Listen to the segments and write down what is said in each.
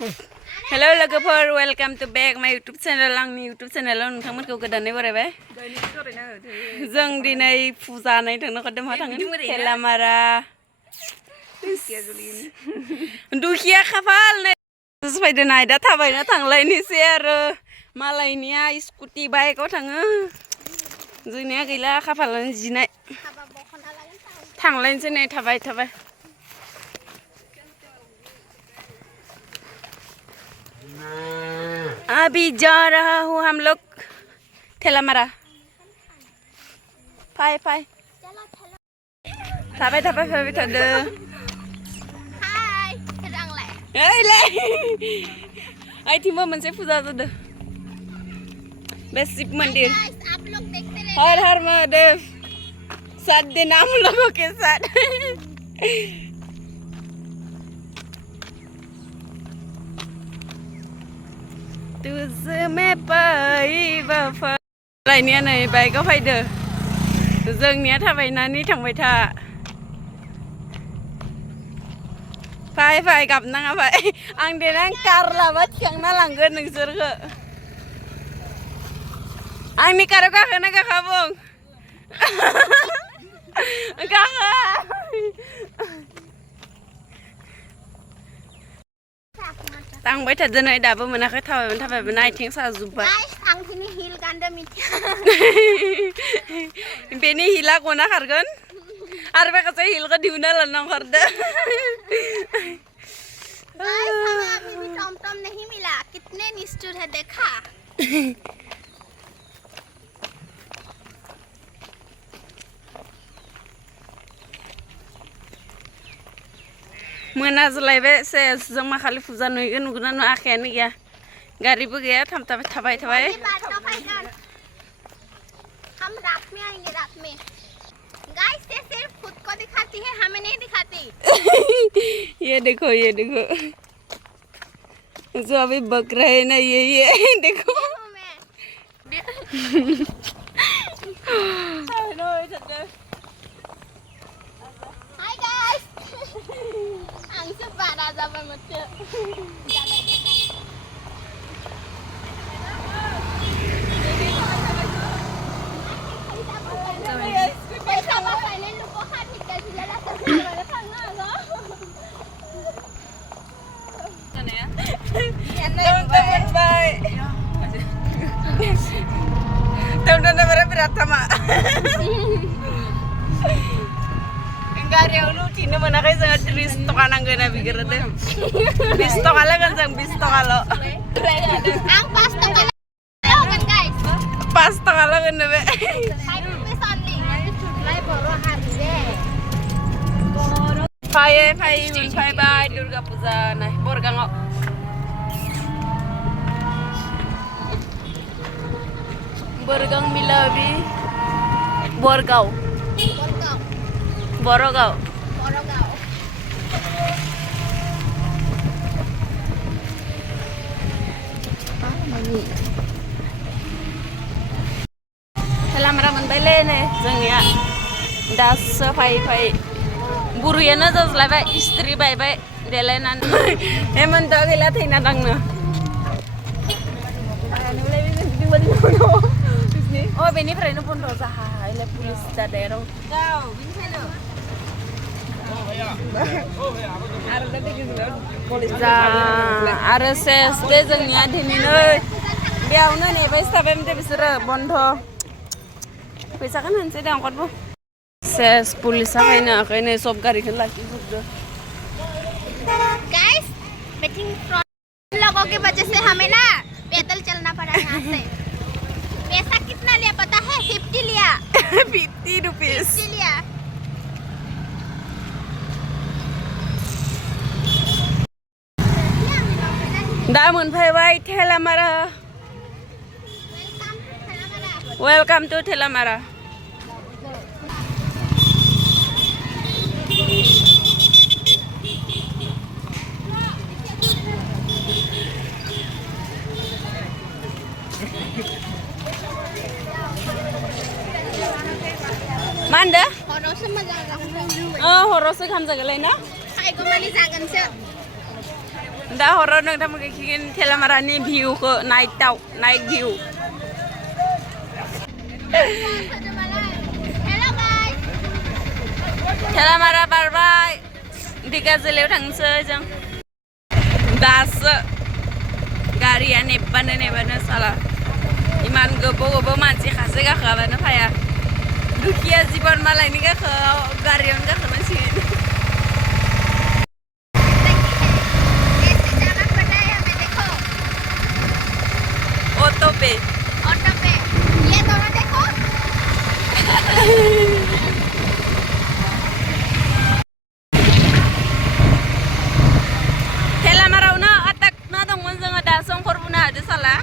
Hello लोगोफोर welcome to back my YouTube channel आंनि YouTube चैनलाव नोंथांमोनखौ गोदानै बरायबाय जों दिनै फुजा नायनो थांनो ओंखारदों मा थांगोन थेलामारा दुखिया खाफाल नै फैदो नाय दा थाबायना थांलायनोसै आरो मालायनिया स्कुटि बाइकआव थाङो जोंनिया गैला खाफालानो जिनाय थांलायनोसै नै थाबाय अभी जा रहा हूँ हम लोग थेलामारा फाय थाबाय थादो आई थिंबो मोनसे फुजा जादों बे शिव मंदिर हर हर महादेव साथ देना हम लोगों के साथ तुझ में पाई वफा लायनिया नै बाइकआव फैदो जोंनिया थाबायनानै थांबाय था फाय गाबनाङा फाय आं देनां कार लाबा थिखांना लांगोन नोंसोरखौ आंनि काराव गाखोना गाखा बुं गाखो थांबाय थादो नै दाबो मोनाखै थाबायमोन आथिं साजोब्बाय बेनि हिला गना खारगोन आरो माखासे हिलखौ दिहुनना लाना ओंखारदो टमटम नहीं मिला कितने निष्ठुर है देखा मोनाज्लायबाय सेस जों मा खालि फुजा नुगोन नुगोना आखायानो गैया गारिबो गैया थाबाय हम रात में आएंगे रात में गाइस ये सिर्फ खुद को दिखाती है हमें नहीं दिखाती ये देखो जो अभी बक रहे ना ये देखो हाय गाइस आंसो बारा जाबाय मते teman-teman berat sama enggak dino menakai sangat jeris tokanangga nabi gerede bis tokala kan sang bis tokalo ang pas tokala kan guys pas tokala kan nabe Priya bye durga puja nah borgango Borgang Milabi Borgau Thelamarah मोनबाय ले जोंनिया दासो फै बुरैयानो जाज्लायबाय इस्त्री बायबाय देलायनानै हेमन्त गैला थैना दांनो oh बेनिफ्रायनो बन्द जाहायले पुलिस दादायाव आरो सेस बे जोंनिया दिनैनो बेयावनो नेबाय थाबाय बिसोरो बन्द फैसाखौ होनोसै दे अंकरबो सेस पुलिसा फैनाखैनो सब गारिखौनो लाखिजोबदो गाइस वेटिंग फ्रॉम लोगों की वजह से हमें ना पैदल चलना पड़ा यहाँ से पैसा कितना लिया पता है 50 लिया 50 रुपीस 50 लिया दा मोनफैबाय Thelamara welcome to Thelamara Manda? Horosnya malah horosnya kamu jaga lain na? Kayak gue mani jangan sih. दा हराव नोंथांमोनखौ खिगोन थेलामारानि भिउखौ नाइटआव नाइट भिउ थेलामारा बारबाय दिगाजुलियाव थांसै जों दासो गारिया नेबानो साला इमान गोबाव मानसि खासे गाखोआबानो फाया दुखिया जीवन मालायनि गारियावनो गाखोनांसिगोन ऑटो पे ये दोनों देखो थेलामारावनो अटकना दंमोन जोङो दा संखर बुंनो हादो साला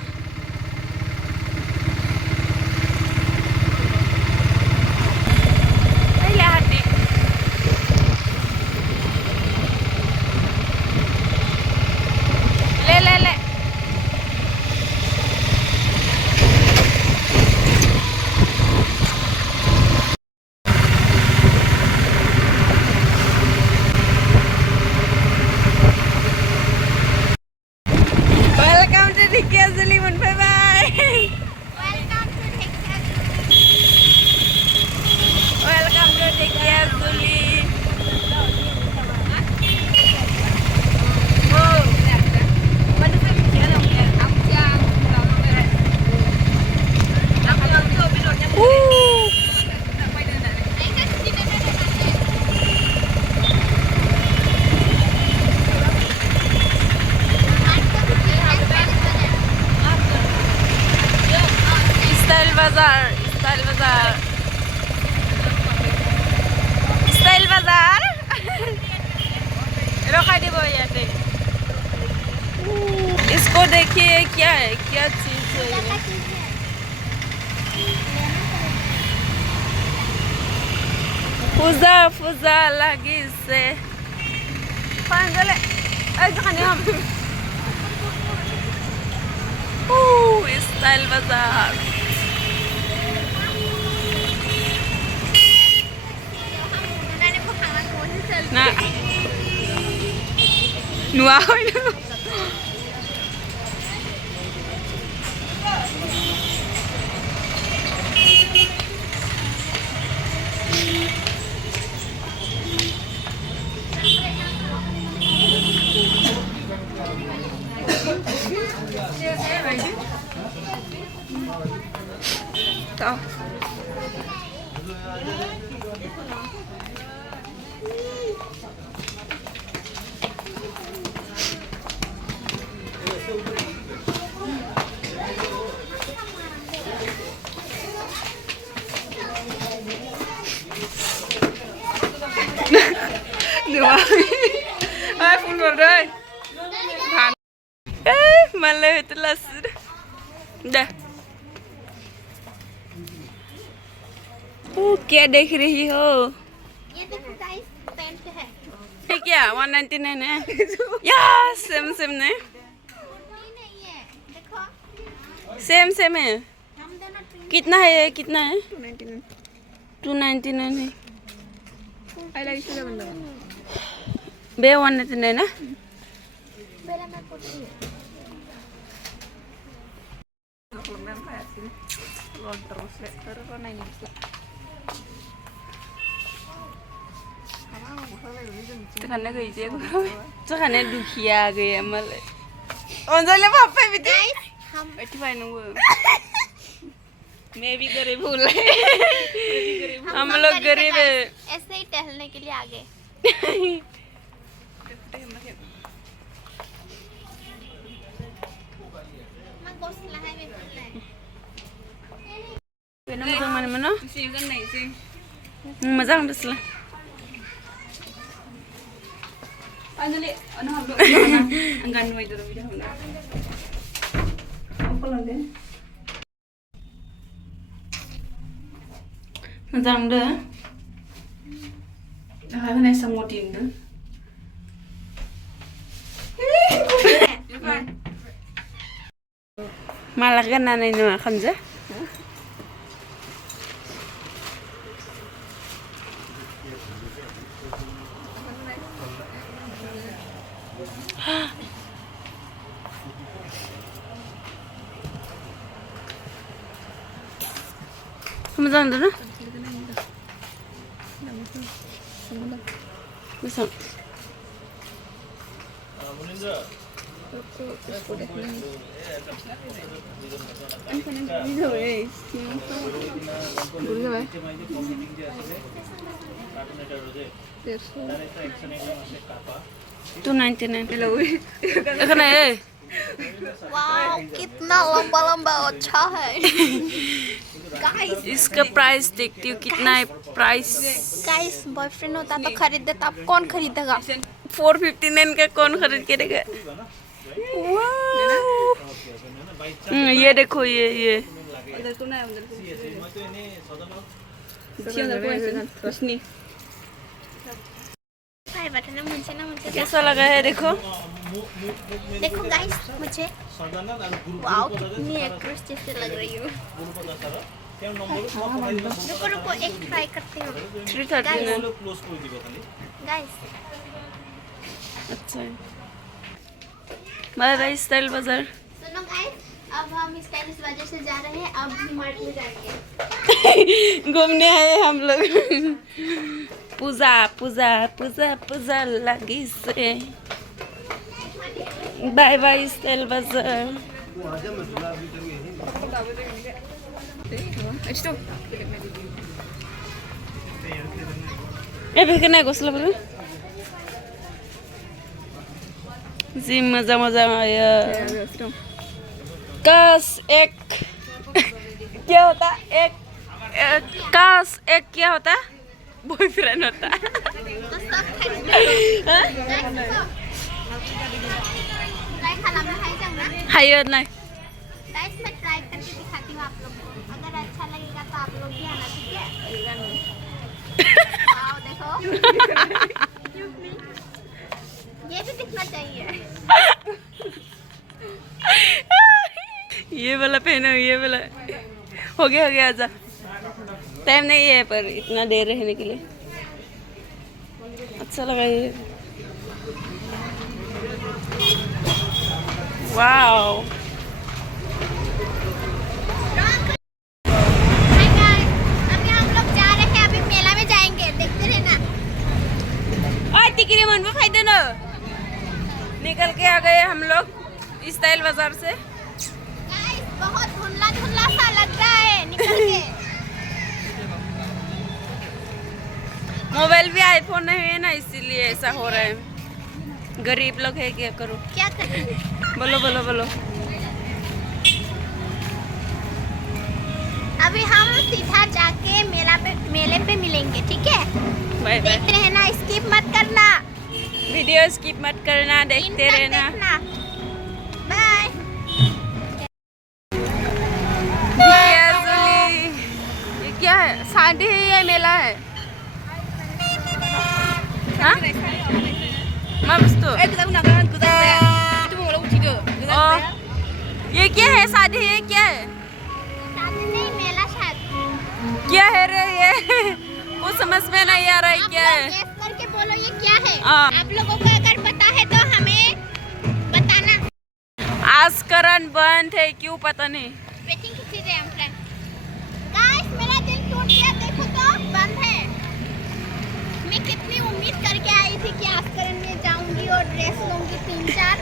Narzary मोनफैबाय Welcome to Narzary स्टाइल बाजार रोका दे बोया दे इसको देखिए क्या है क्या चीज है पूजा लगी से पांजले खाने हम स्टाइल बाजार Nah, nuaw itu. Tahu. Ai phun vào đây. Thằng. Mà lời tức là đây. क्या देख रही हो? ये देखो गाइस पेंट है ये क्या 199 है या सेम ने नहीं है देखो सेम है हम दोनों कितना है 299 है आई लाइक इसे बंदा बे 199 ना मेरा मैं kurti Tekannya gaya dia tekannya dukia gaya malah onzalnya apa itu itu fine nunggu maybe गरीब भूल हम लोग गरीब है ऐसे ही टहलने के लिए आगे मैं गोसला है मैं बोल रहा है mana mazang bislah Anjali, ano habo? Ang ganway dito video na. Apa lang din? Mazang dah. Dah na isang motin dah. Malaga na na ino kanja. मोजां ना मोजां $299 वाओ कितना लंबा अच्छा है गाइस इसका प्राइस देखती हूँ कितना है प्राइस गाइस बॉयफ्रेंड होता तो खरीद देता अब कौन खरीदेगा 459 का कौन खरीद के देगा ये देखो ये भाई बताना मुझे कैसा लगा है देखो देखो गाइस मुझे वाओ कितनी एक्ट्रेस जैसे लग रही हूँ रुको एक ट्राई करती हूँ 339 गाइस अच्छा बाय बाय स्टाइल बाजार सुनो गाइस अब हम स्टाइलिश बाजार से जा रहे हैं अब मार्ट में जाएंगे घूमने आए हम लोग पूजा पूजा पूजा पूजा लगी से बाय बाय स्टाइल बाजार ए भेके नाही घुसलं बरं जी मजा आया काश एक क्या होता एक काश एक क्या होता बॉयफ्रेंड होता हायर नहीं गाइस मैं ट्राई करके दिखाती हूँ आप लोग को अगर अच्छा लगेगा तो आप लोग भी आना ठीक है वाओ देखो ये भी दिखना चाहिए ये वाला पहनो ये वाला हो गया आजा टाइम नहीं है पर इतना देर रहने के लिए अच्छा लगा ये वाओ हाय गाइस अभी हम लोग जा रहे हैं अभी मेला में जाएंगे देखते रहना और टिकरी मन में फायदे न निकल के आ गए हम लोग स्टाइल बाजार से गाइस बहुत धुंधला सा लग रहा है निकल के मोबाइल भी आईफोन नहीं है ना इसीलिए ऐसा हो रहा है गरीब लोग है क्या करो क्या करें बोलो अभी हम सीधा जाके मेले पे मिलेंगे ठीक है बाय बाय देखते रहना स्किप मत करना वीडियो स्किप मत करना देखते रहना बाय ये क्या है शादी है या मेला है हाँ ये क्या है शादी है क्या है शादी नहीं मेला शायद क्या है रे ये कुछ समझ में नहीं आ रहा है क्या है गेस करके बोलो ये क्या है हाँ। आप लोगों को अगर पता है तो हमें बताना आस्करण बंद है क्यों पता नहीं वेटिंग किसी दे हम फ्रेंड गाइस मेरा दिल टूट गया देखो तो बंद है मैं कितनी उम्मीद करके आई थी कि आस्करण में जाऊंगी और ड्रेस लूंगी 3-4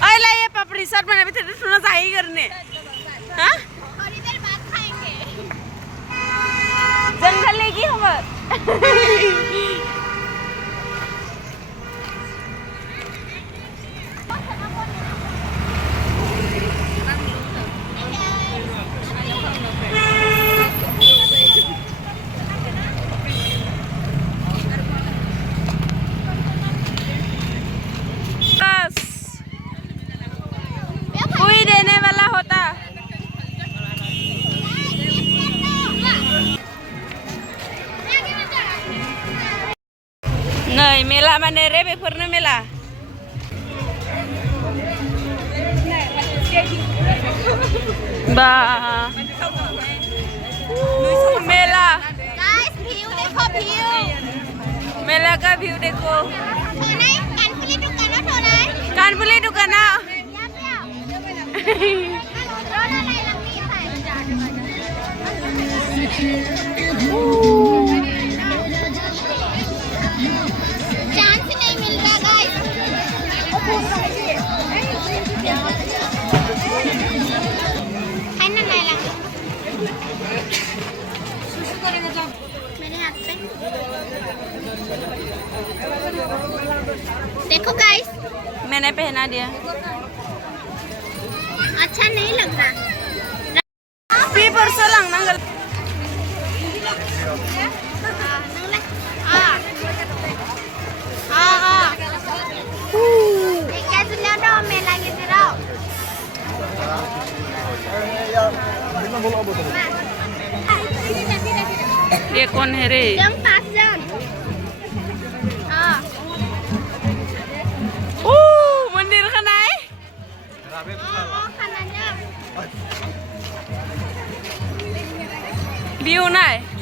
अरे ये पापड़ी सर मैंने भी तेरे सुना चाहिए करने हाँ थोड़ी देर बाद खाएंगे जंगल लेगी हम कोई देने वाला होता नहीं मेला मैंने रे बेफर ने मेला बा मेला गाइस व्यू देखो व्यू मेला का व्यू देखो नहीं कैलकुलेट कनेक्ट हो रहा है का dukan beli dukan na. Chance नहीं मिल रहा गाइस फाइनल ले ला मेरे हाथ पे देखो गाइस मैंने पहना दिया अच्छा नहीं लग रहा पेपर से लांगना गल ये कौन है रे मंदिर खाना है व्यू ना है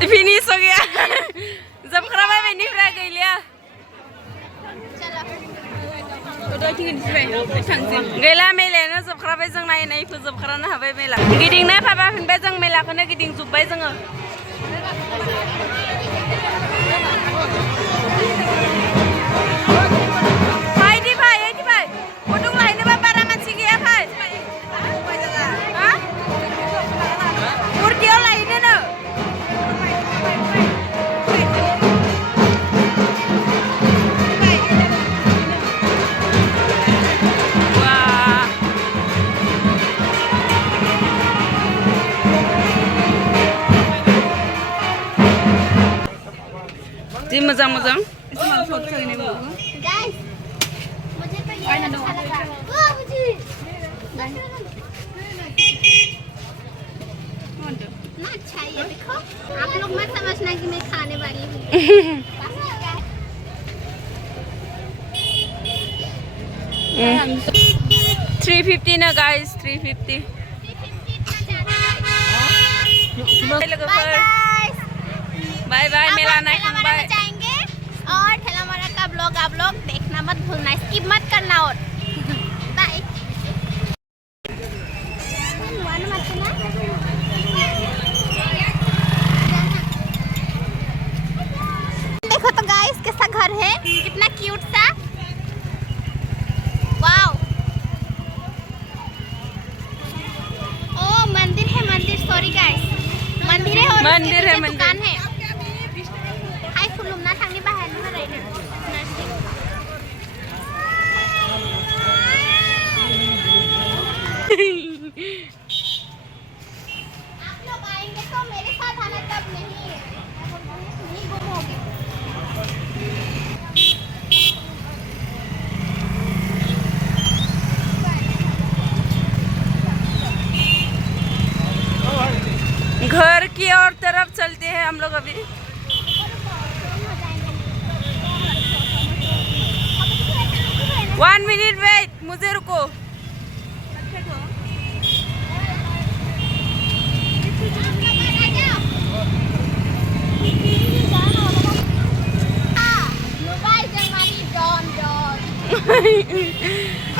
Finish हो गया जब खराब है नहीं फ्राई कर लिया गैला मेलायानो जोबख्राबाय जों नायनाय फोजोबख्रानो हाबाय मेला गिदिंनाय फाबाफिनबाय जों मेलाखौनो गिदिंजोब्बाय जोङो जी मजा मजा गाइस मुझे तो ये अच्छा लगा मुझे देखो आप लोग मत समझना कि मैं खाने वाली हूँ 350 ना गाइस 350 बाय बाय मेला नहीं खांबाय जाएंगे और ठेला मारा का ब्लॉग आप लोग देखना मत भूलना स्किप मत करना और बाय देखो तो गाइस कैसा घर है कितना क्यूट सा वाओ ओ मंदिर है मंदिर सॉरी गाइस मंदिर है और मंदिर है मंदिर दुकान है हाय खुलुमना थांनि बाहेर मा रायनो आप लोग आएंगे तो मेरे साथ आना तब नहीं घूमोगे घर की और तरफ चलते हैं हम लोग अभी 1 मिनट वेट मुझे रुको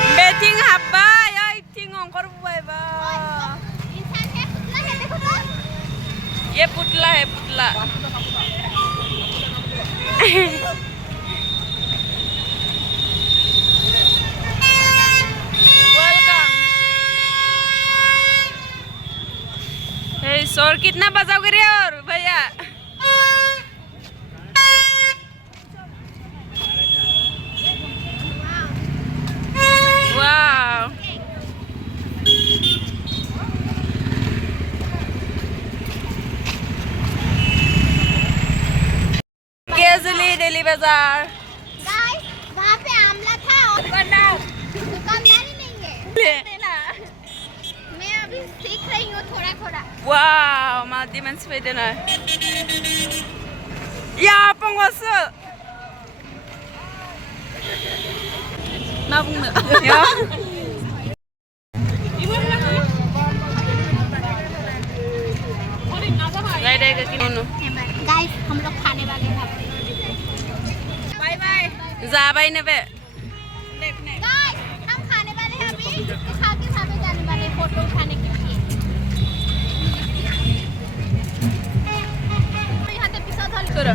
बेटिंग हब्बा यार इटिंग अंकर बुआई बा ये पुतला है पुतला वेलकम हे शोर कितना बजाओगे रे और भैया वाव केजली डेली बाजार गाइस वहाँ पे आमला था और दुकानदारी नहीं है मैं अभी सीख रही हूँ थोड़ा थोड़ा वाव मादी मन Sweden है या पंगोस ना बुंनो या गाइस हम लोग खाने वाले हैं बाय बाय जाबाय ने बे गाइस हम खाने वाले हैं अभी खा के साथ जाने वाले हैं फोटो उठाने के लिए यहाँ पे पिसा था चलो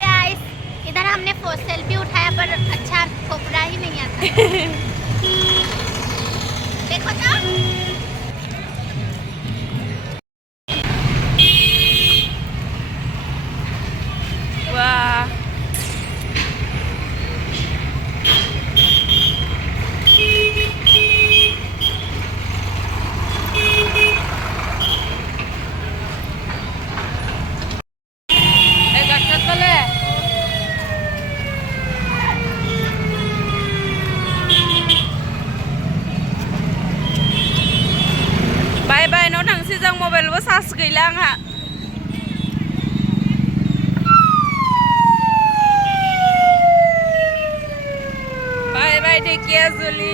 गाइस इधर हमने सेल्फी उठाया पर अच्छा खोपड़ा ही नहीं आता देखो तो वाह बाय बाय न' थांसै जों मबाइलबो चार्ज गैला आंहा बाय बाय टेक केयार जुलि